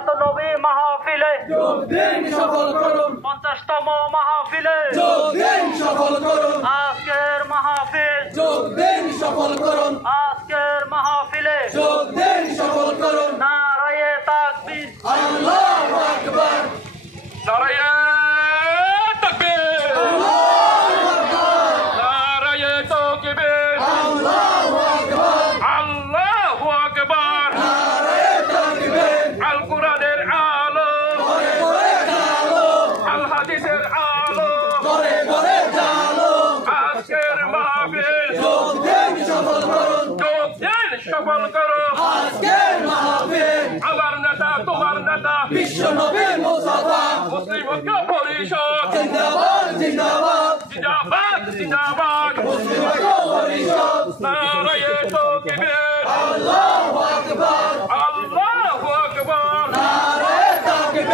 সিরাত নবী মাহফিলে যোগ দিন সফল করুন 50তম মাহফিলে যোগ দিন সফল করুন আজকের মাহফিল যোগ দিন সফল করুন আজকের মাহফিলে যোগ দিন সফল করুন নারায়ে তাকবীর আল্লাহু আকবার নারায়ে তাকবীর আল্লাহু আকবার নারায়ে তাকবীর আল্লাহু আকবার আল্লাহু আকবার নারায়ে তাকবীর আল কোরআনের আলো ঘরে ঘরে জালো আল হাদিসের আলো ঘরে ঘরে জালো আজকের মাহফিল যোগ দিন সফল করুন যোগ দিন সফল করো আজকের মাহফিল আমার নেতা তোমার নেতা বিশ্ব নবী মুস্তাফা মুসলিম ঐক্য পরিষদ জিন্দাবাদ জিন্দাবাদ জিন্দাবাদ জিন্দাবাদ মুসলিম ঐক্য পরিষদ নারায়ে তাকবীর আল্লাহু আকবার আল্লাহু আকবার নারায়ে তাকবীর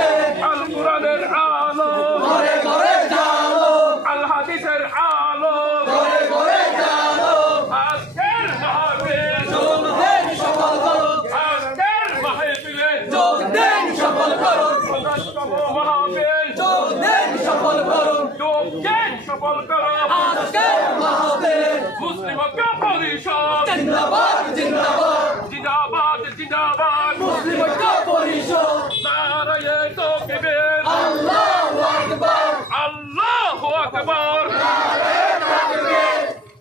আল কোরআনের আলো ঘরে ঘরে জালো আল হাদিসের আলো ঘরে ঘরে জালো আজকের মাহফিল যোগ দিন সফল করুন আজকের মাহফিলে যোগ দিন সফল করুন 50তম মাহফিল যোগ দিন সফল করুন যোগ দিন সফল করো আজকের মাহফিল মুসলিম ঐক্য পরিষদ জিন্দাবাদ জিন্দাবাদ জিন্দাবাদ জিন্দাবাদ মুসলিম ঐক্য পরিষদ নারায়ে তাকবীর আল্লাহু আকবার আল্লাহু আকবার নারায়ে তাকবীর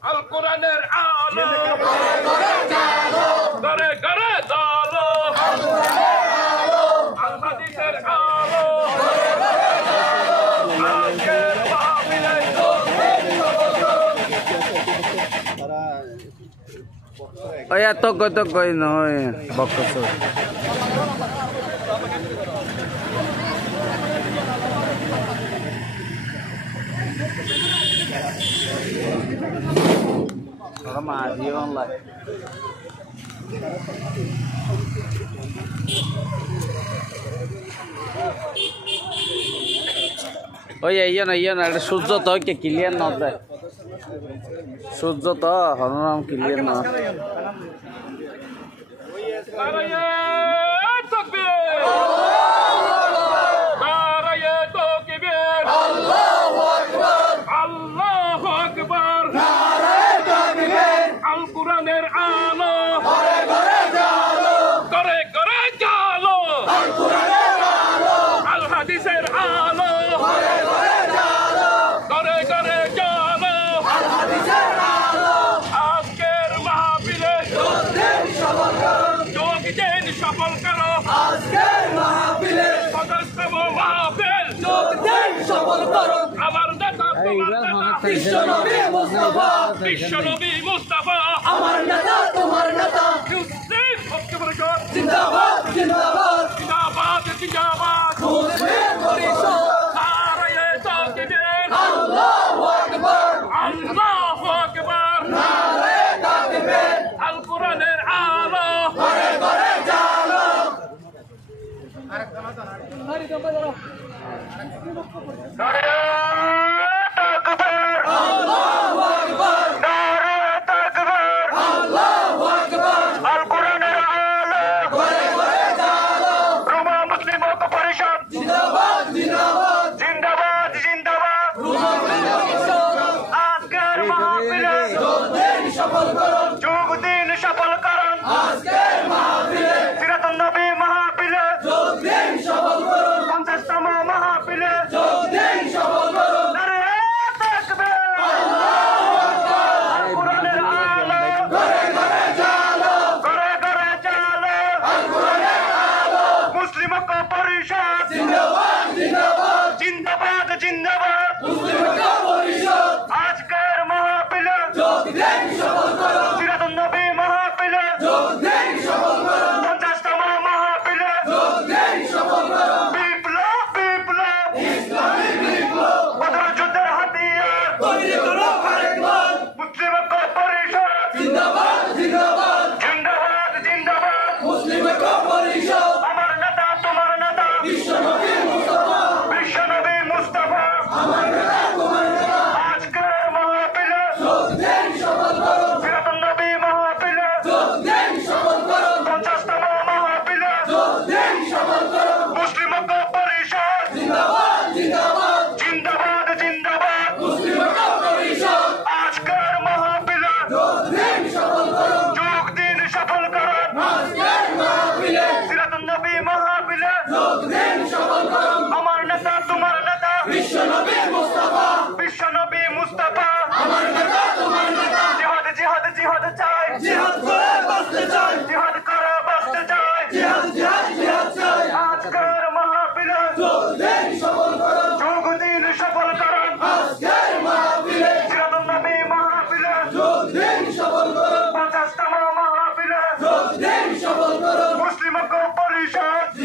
আল কোরআনের আলো ঘরে ঘরে জালো ঘরে ঘরে জালো আলো আল হাদিসের আলো ঘরে ঘরে জালো আজকের মাহফিলে যোগ দিন সফল করুন ওই এত কই নয় বকছ ওরা মাঝি অনলাইন ওই ইয়ে না এটা সূর্য তো কে ক্লিয়ার না দেয় সূর্য তো হরনাম ক্লিয়ার না নারায়ে তাকবীর নারায়ে তাকবীর আল্লাহু আকবার আল্লাহু আকবার নারায়ে তাকবীর আল কোরআনের আলো ঘরে ঘরে জালো করে করে জালো আল কোরআনের আলো আল হাদিসের আলো ঘরে ঘরে জালো করে করে জালো আল হাদিসের আলো আজকের মাহফিলে যোগ দিন সফল করুন যোগ দিন সফল করো আজকের মাহফিলে 50তম মাহফিল যোগ দিন সফল করুন আমার নেতা তোমার নেতা বিশ্ব নবী মুস্তাফা বিশ্ব নবী মুস্তাফা আমার নেতা তোমার নেতা মুসলিম ঐক্য পরিষদ জিন্দাবাদ জিন্দাবাদ জিন্দাবাদ জিন্দাবাদ মুসলিম পরিষদ নারায়ে তাকবীর আল্লাহু আকবার আল্লাহু আকবার নারায়ে তাকবীর আল কোরআনের আলো ঘরে ঘরে জালো আল্লাহু আকবার আল্লাহু আকবার ঘরে ঘরে জালো মুসলিম ঐক্য পরিষদ জিন্দাবাদ জিন্দাবাদ জিন্দাবাদ জিন্দাবাদ মুসলিম পরিষদ আজকের মাহফিলে যোগ দিন সফল করুন যোগ দিন সফল করুন আজকের মাহফিলে সিরাত নবী মাহফিলে যোগ দিন সফল করুন 50তম মাহফিলে যোগ দিন সফল করুন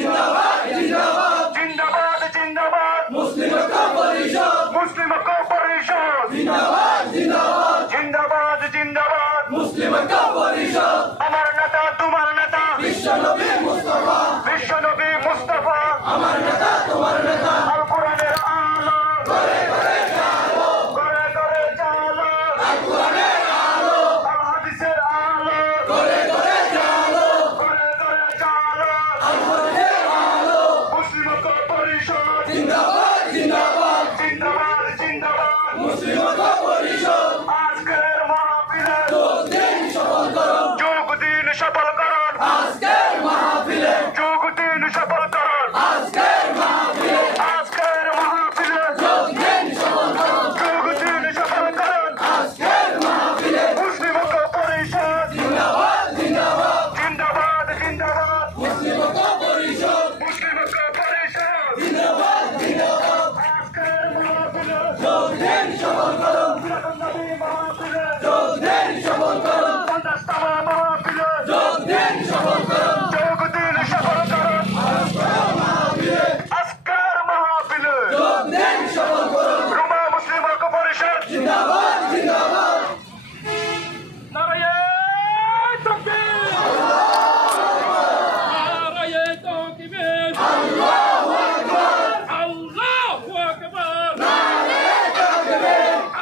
জিন্দাবাদ জিন্দাবাদ জিন্দাবাদ জিন্দাবাদ মুসলিম ঐক্য পরিষদ মুসলিম ঐক্য পরিষদ জিন্দাবাদ জিন্দাবাদ জিন্দাবাদ জিন্দাবাদ মুসলিম ঐক্য পরিষদ আমার নেতা তোমার নেতা বিশ্বনবী মুস্তাফা বিশ্বনবী মুস্তাফা আমার নেতা তোমার নেতা আল কোরআনের আলো করে করে চালো করে করে চালো আল কোরআনের আলো আল হাদিসের আলো করে করে চালো করে করে চালো আল কোরআনের আলো মুসলিম ঐক্য পরিষদ জিন্দাবাদ জিন্দাবাদ জিন্দাবাদ জিন্দাবাদ মুসলিম ঐক্য পরিষদ আজকের মাহফিলে যোগ দিন সফল করুন যোগ দিন সফল করুন আজকের মাহফিলে যোগ দিন সফল করুন আজকের মাহফিলে আজকের মাহফিলে যোগ দিন সফল করুন যোগ দিন সফল করুন আজকের মাহফিলে মুসলিম ঐক্য পরিষদ জিন্দাবাদ জিন্দাবাদ জিন্দাবাদ জিন্দাবাদ মুসলিম ঐক্য পরিষদ মুসলিম ঐক্য পরিষদ জিন্দাবাদ জিন্দাবাদ আজকের মাহফিলে যোগ দিন সফল করুন নবী মাহফিলে যোগ দিন সফল করুন 50তম মাহফিলে যোগ দিন সফল করুন যোগ দিন সফল করুন মাহফিলে আজকের মাহফিলে যোগ দিন সফল করুন রুমা মুসলিম ঐক্য পরিষদ জিন্দাবাদ জিন্দাবাদ নারায়ে তাকবীর নারায়ে তাকবীর আল্লাহু আকবার আল্লাহু আকবার নারে তাকবীর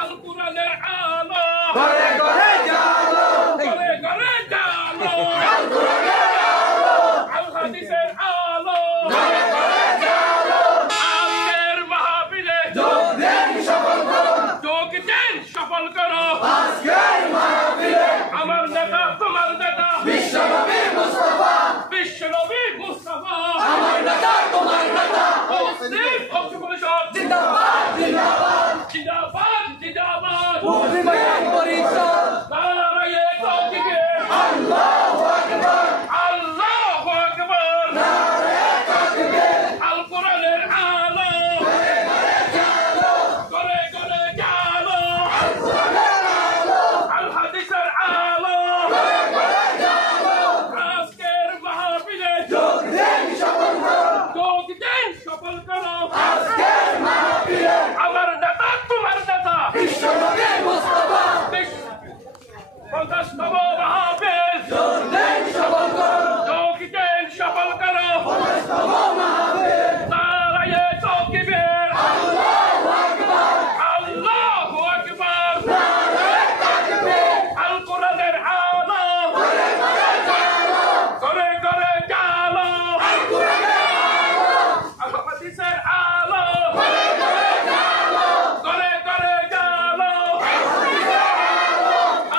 আল কোরআনের আলো করে করে চালো করে করে চালো আল কোরআনের আলো আল হাদিসের আলো করে করে চালো আজকের মাহফিলে যোগ দিন সফল করুন যোগ দিন সফল করো আজকের মাহফিলে আমার নেতা তোমার নেতা বিশ্বনবী মুস্তাফা বিশ্বনবী মুস্তাফা আমার নেতা তোমার নেতা মুসলিম ঐক্য পরিষদ জিন্দাবাদ জিন্দাবাদ জিন্দাবাদ জিন্দাবাদ মুসলিম ঐক্য পরিষদ নারায়ে তাকবীর আল্লাহু আকবার আল্লাহু আকবার নারে তাকবীর আল কোরআনের আলো করে করে চালো আল কোরআনের আলো আল হাদিসের আলো করে করে চালো আজকের মাহফিলে যোগ দিন সফল করুন যোগ দিন সফল করো আজকের মাহফিলে আমার নেতা তোমার নেতা বিশ্বনবী মুস্তাফা 50তম মাহফিল যোগ দিন সফল করুন যোগ দিন সফল করো 50তম মাহফিল নারায়ে তাকবীর আল্লাহু আকবার আল্লাহু আকবার নারে তাকবীর আল কোরআনের আলো করে করে চালো করে করে চালো আল কোরআনের আলো আল হাদিসের আলো করে করে চালো করে করে চালো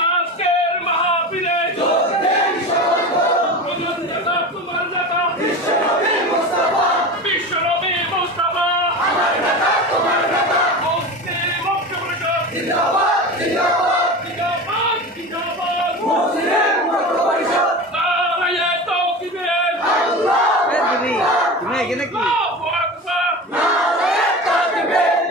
আজকের মাহফিলে যোগ দিন সফল করুন আমার নেতা তোমার নেতা বিশ্বনবী মুস্তাফা বিশ্বনবী মুস্তাফা আমার নেতা তোমার নেতা মুসলিম ঐক্য পরিষদ জিন্দাবাদ জিন্দাবাদ জিন্দাবাদ জিন্দাবাদ মুসলিম ঐক্য পরিষদ নারায়ে তাকবীর আল্লাহু আল্লাহু আকবার নারে তাকবীর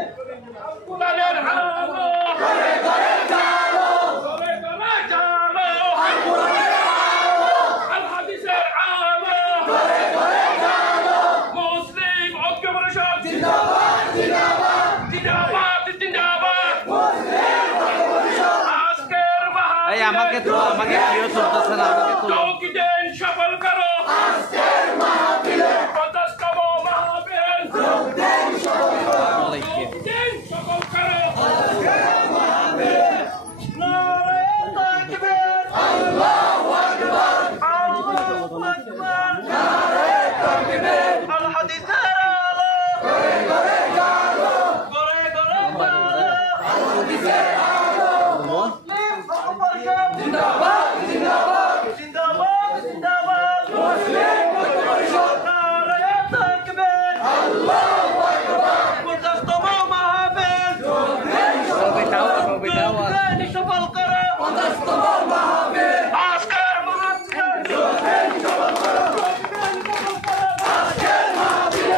কোরআনের আলো করে করে চালো করে করে চালো আল কোরআনের আলো আল হাদিসের আলো করে করে চালো মুসলিম ঐক্য পরিষদ জিন্দাবাদ জিন্দাবাদ জিন্দাবাদ জিন্দাবাদ মুসলিম ঐক্য পরিষদ আজকের এই আমাকে তো আমাকে প্রিয় চলতেছে না আমাকে তো যোগ দিন সফল করো আজকের মাহফিলে 50তম মাহফিল যোগ দিন সফল করুন যোগ দিন সফল করো নারায়ে তাকবীর আল্লাহু আকবার আল্লাহু আকবার নারে তাকবীর আল হাদিসের আলো করে করে চালো করে করে চালো আল হাদিসের আলো মুসলিম ঐক্য পরিষদ জিন্দাবাদ জিন্দাবাদ জিন্দাবাদ জিন্দাবাদ মুসলিম ঐক্য পরিষদ নারায়ে তাকবীর আল্লাহু আকবার 50তম মাহফিল যোগ দিন সফল করুন দিন সফল করো 50তম মাহফিল আজকের মাহফিলে যোগ দিন সফল করুন আজকের মাহফিলে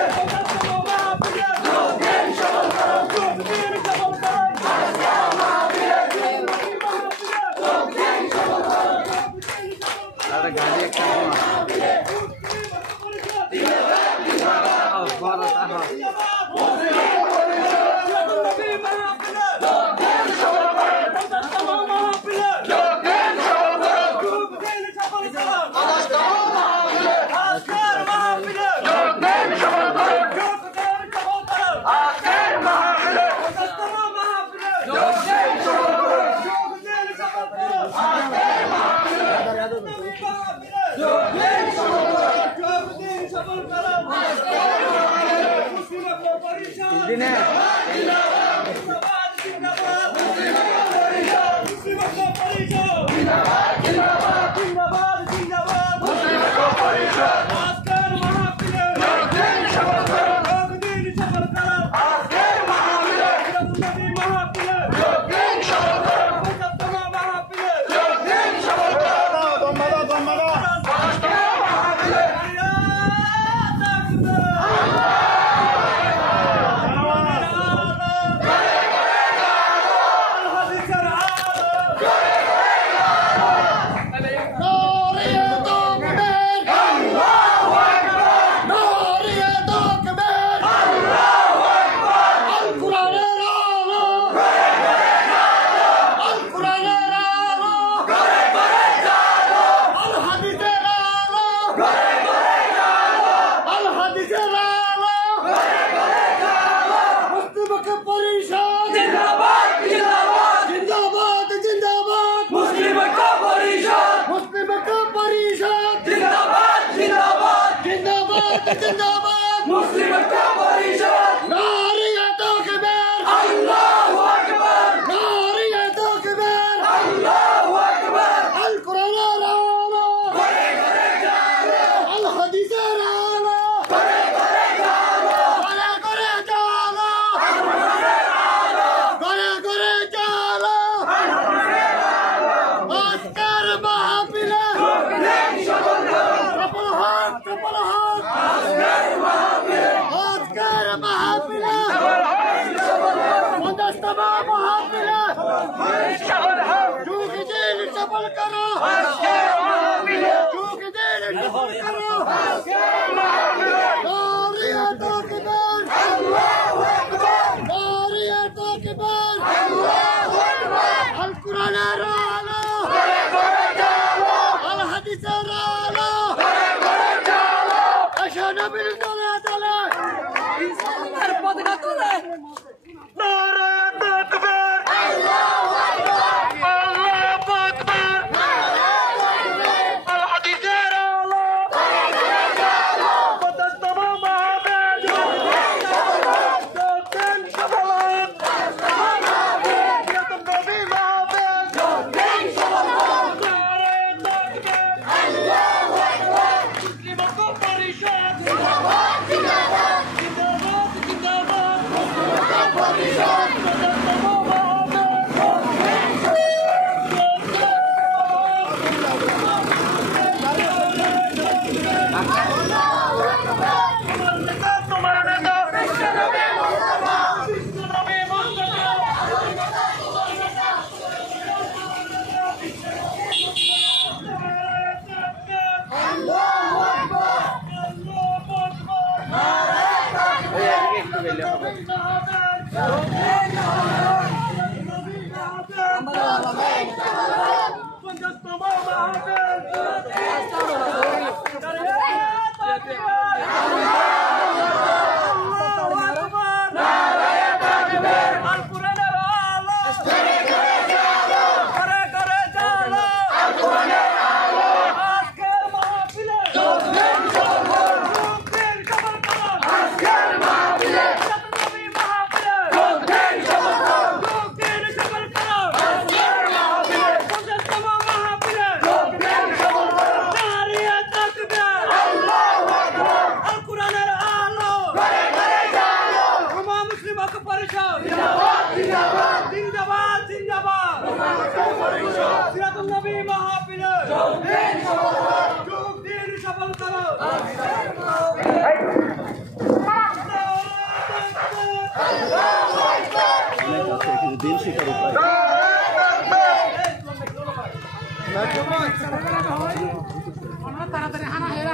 তাড়াতাড়ি হানা হেরা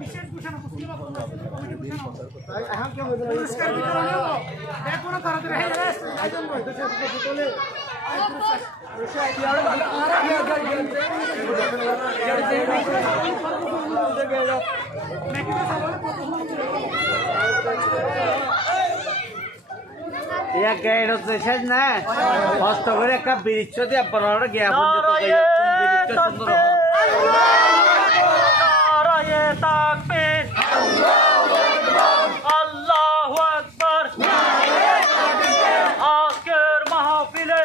বিশেষ ঘোষণা গাইড হচ্ছে শেষ না কষ্ট করে একটা বৃক্ষ দিয়ে আপনারা গিয়া পর্যন্ত বৃক্ষ সুন্দর নারায়ে তাকবীর আল্লাহু আকবার আজকের মাহফিলে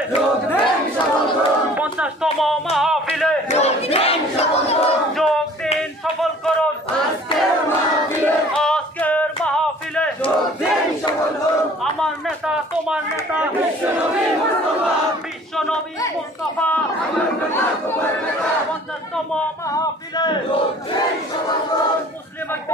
50তম মাহফিলে যোগ দিন সফল করুন আজকের মাহফিলে আমার নেতা তোমার নেতা বিশ্ব নবী মুস্তাফা 50তম মাহফিলে মুসলিম ঐক্য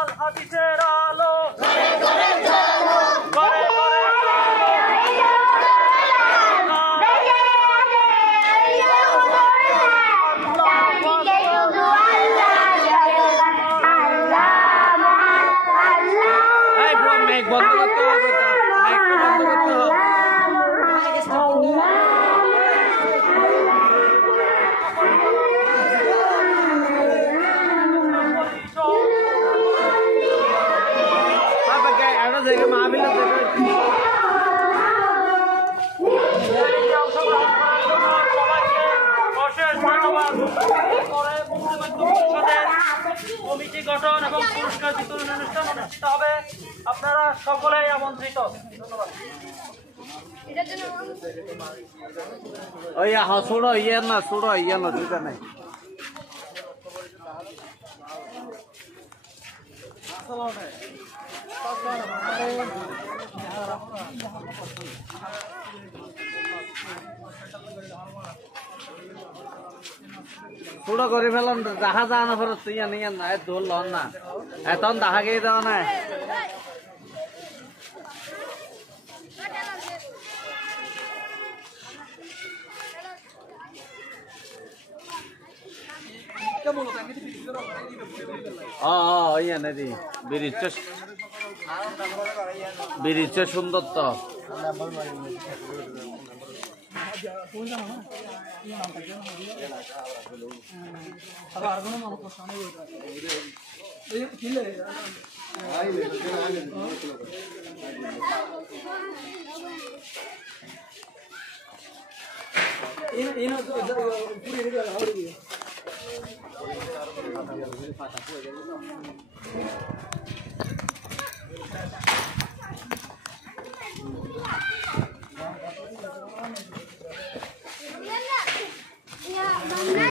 আল হাদিসের আলো বন্ধ করতে হবে বন্ধ করতে হবে কমিটি গঠন এবং পুরস্কার বিতরণ অনুষ্ঠান অনুষ্ঠিত হবে আপনারা সকলেই আমন্ত্রিত ধন্যবাদ ওই সুড়ো ইয়ে না দুটা নাই পুরো করে ফেলাম দেখা যা না ফেরত তুই নিয়ে না দোল লন না এখন দেখা গিয়ে দেওয়া না ইয়ে নাকি ব্রিজ সুন্দর তো Ini